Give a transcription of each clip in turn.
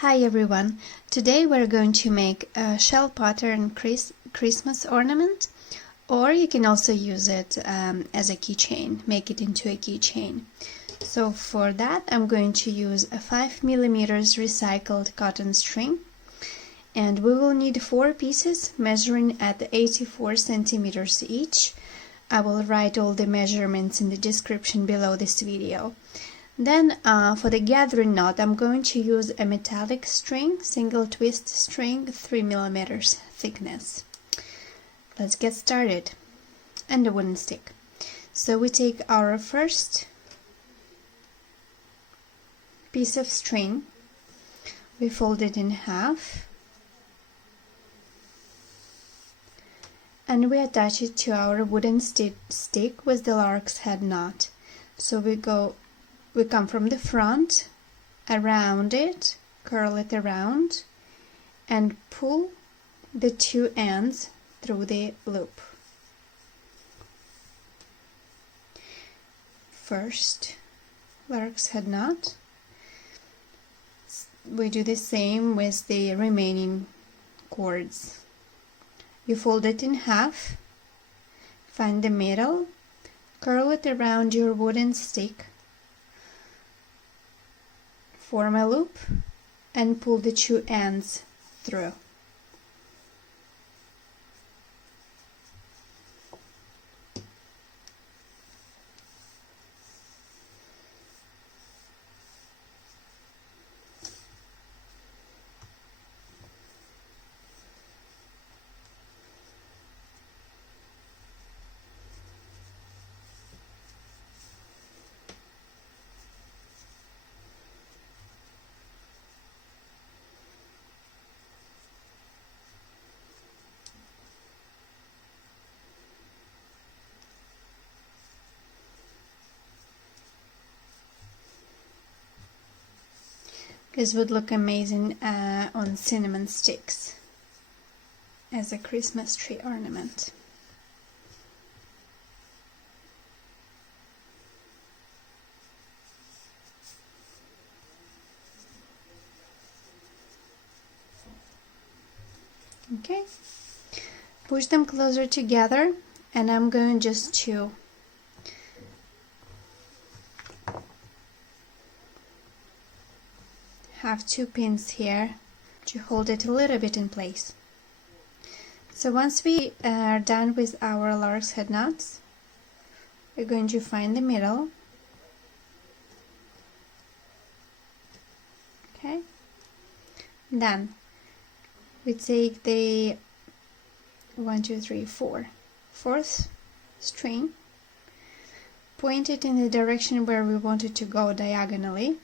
Hi everyone! Today we're going to make a shell pattern Christmas ornament, or you can also use it as a keychain, make it into a keychain. So for that I'm going to use a 5mm recycled cotton string, and we will need 4 pieces measuring at 84 centimeters each. I will write all the measurements in the description below this video. Then for the gathering knot I'm going to use a metallic string, single twist string, 3mm thickness. Let's get started. And a wooden stick. So we take our first piece of string, we fold it in half, and we attach it to our wooden stick with the lark's head knot. So we come from the front, around it, curl it around, and pull the 2 ends through the loop. First, lark's head knot. We do the same with the remaining cords. You fold it in half, find the middle, curl it around your wooden stick, form a loop, and pull the 2 ends through. This would look amazing on cinnamon sticks as a Christmas tree ornament. Okay, push them closer together, and I'm going just to have 2 pins here to hold it a little bit in place. So once we are done with our lark's head knots, we're going to find the middle. Okay, then we take the 4th string, point it in the direction where we want it to go diagonally,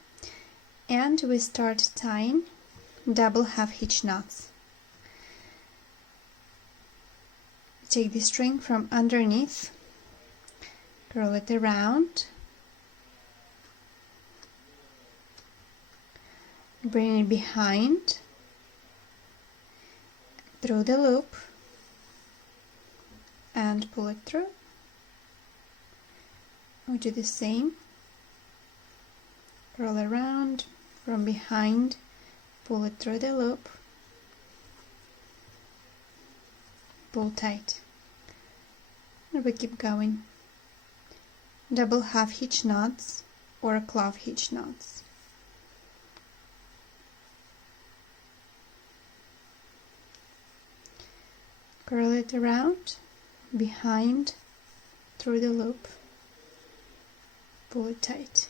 and we start tying double half hitch knots. Take the string from underneath, curl it around, bring it behind, through the loop, and pull it through. We do the same, curl around, from behind, pull it through the loop, pull tight, and we keep going. Double half hitch knots or clove hitch knots. Curl it around, behind, through the loop, pull it tight.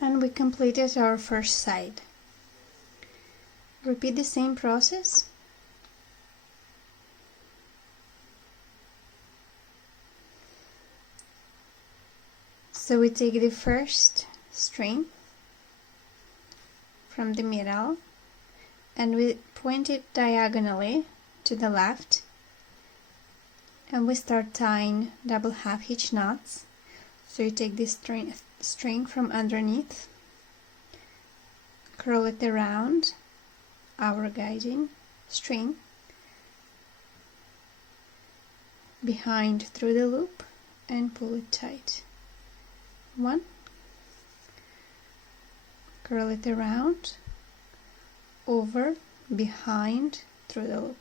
And we completed our first side. Repeat the same process So we take the first string from the middle and we point it diagonally to the left, and we start tying double half hitch knots. So you take this string from underneath, curl it around our guiding string, behind through the loop, and pull it tight. One, curl it around, over, behind, through the loop.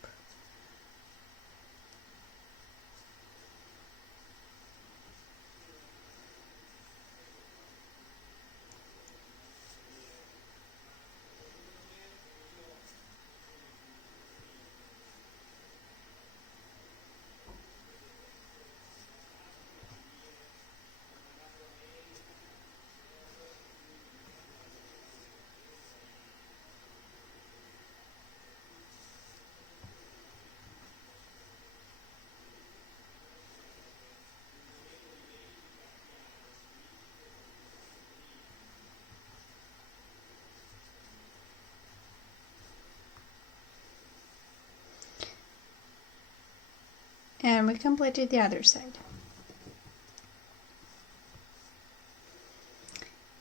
And we completed the other side.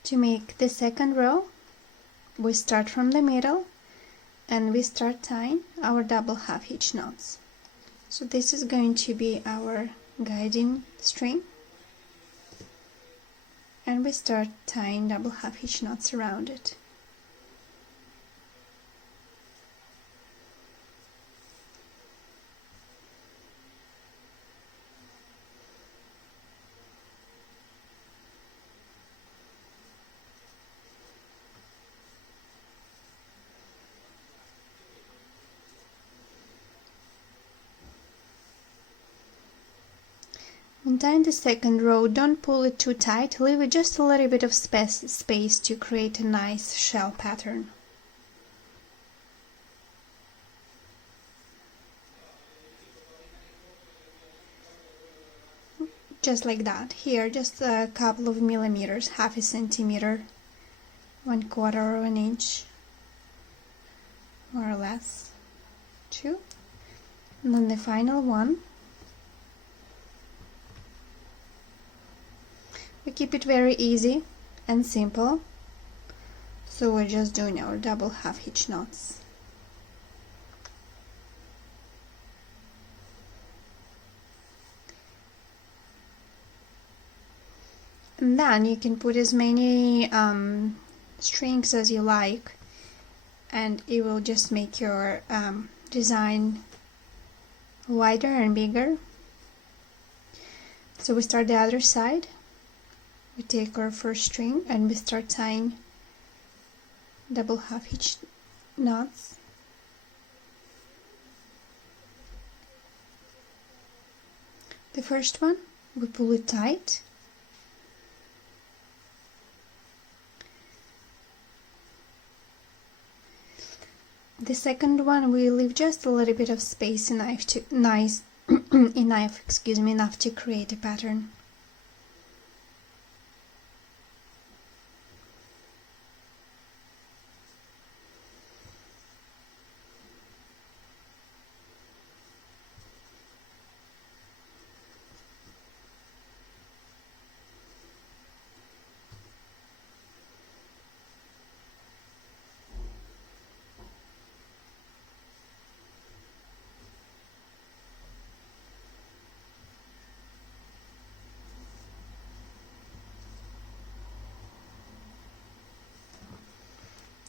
To make the second row, we start from the middle and we start tying our double half hitch knots. So this is going to be our guiding string, and we start tying double half hitch knots around it. When tying the second row, don't pull it too tight, leave it just a little bit of space to create a nice shell pattern. Just like that. Here, just a couple of millimeters, half a centimeter, 1/4 of an inch, more or less, 2. And then the final one. We keep it very easy and simple, so we're just doing our double half hitch knots. And then you can put as many strings as you like, and it will just make your design wider and bigger. So we start the other side. We take our first string and we start tying double half hitch knots. The first one, we pull it tight. The second one, we leave just a little bit of space enough to create a pattern.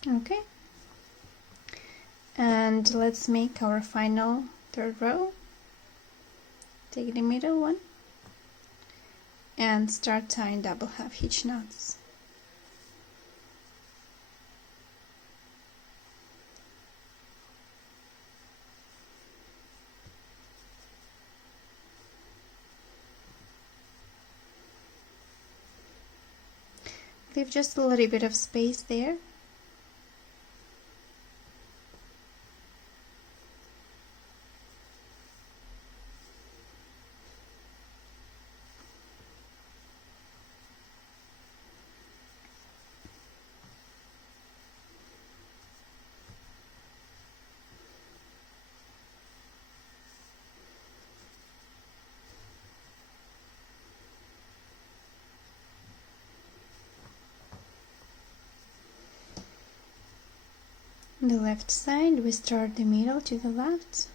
Okay, and let's make our final third row. Take the middle one and start tying double half hitch knots. Leave just a little bit of space there. On the left side, we start the middle to the left.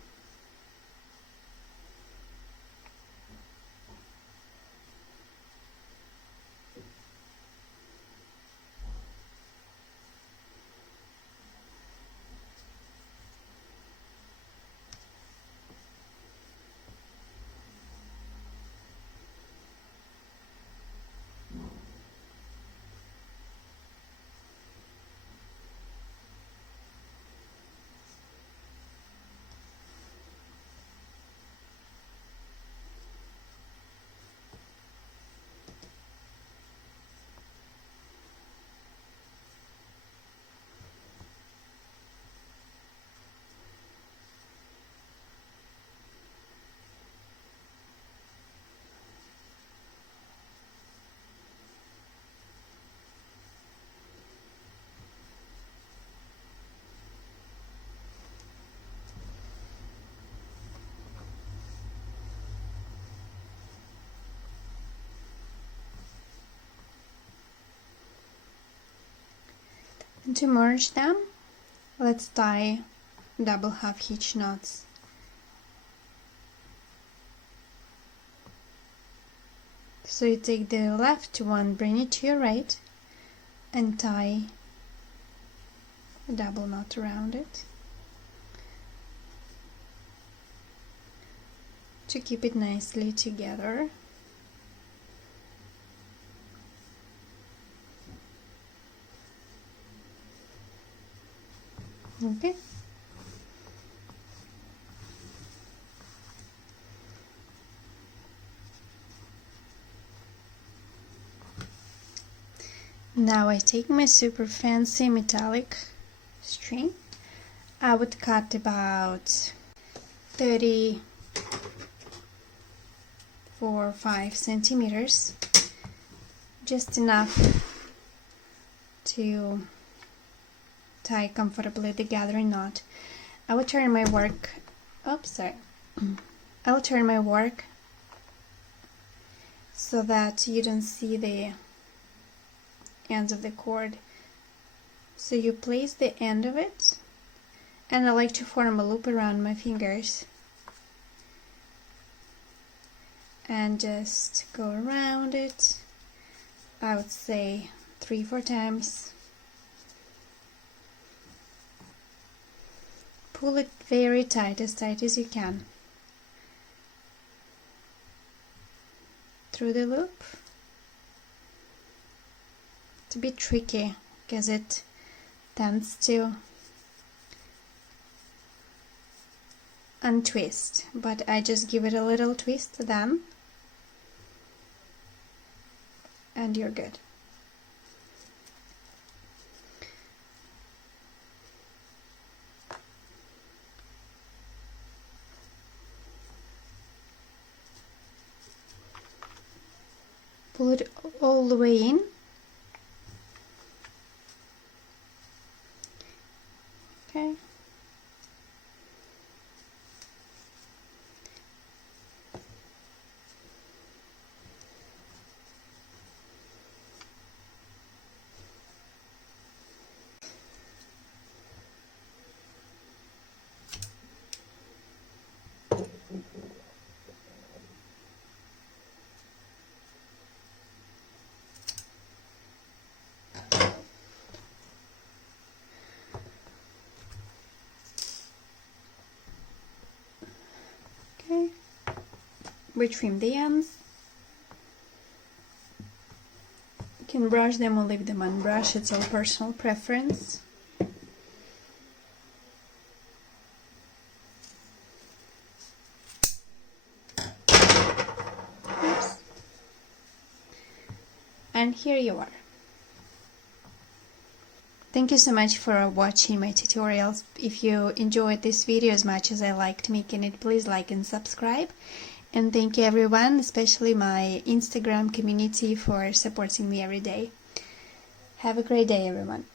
And to merge them, let's tie double half hitch knots. So you take the left one, bring it to your right, and tie a double knot around it to keep it nicely together. Okay. Now I take my super fancy metallic string. I would cut about 34 or 5 centimeters, just enough to tie comfortably the gathering knot. I will turn my work, I'll turn my work so that you don't see the ends of the cord. So you place the end of it, and I like to form a loop around my fingers and just go around it, I would say 3-4 times. Pull it very tight as you can through the loop. It's a bit tricky because it tends to untwist, but I just give it a little twist then, and you're good. Pull it all the way in. Okay. We trim the ends. You can brush them or leave them unbrushed, it's all personal preference. Oops. And here you are. Thank you so much for watching my tutorials. If you enjoyed this video as much as I liked making it, please like and subscribe. And thank you everyone, especially my Instagram community, for supporting me every day. Have a great day everyone.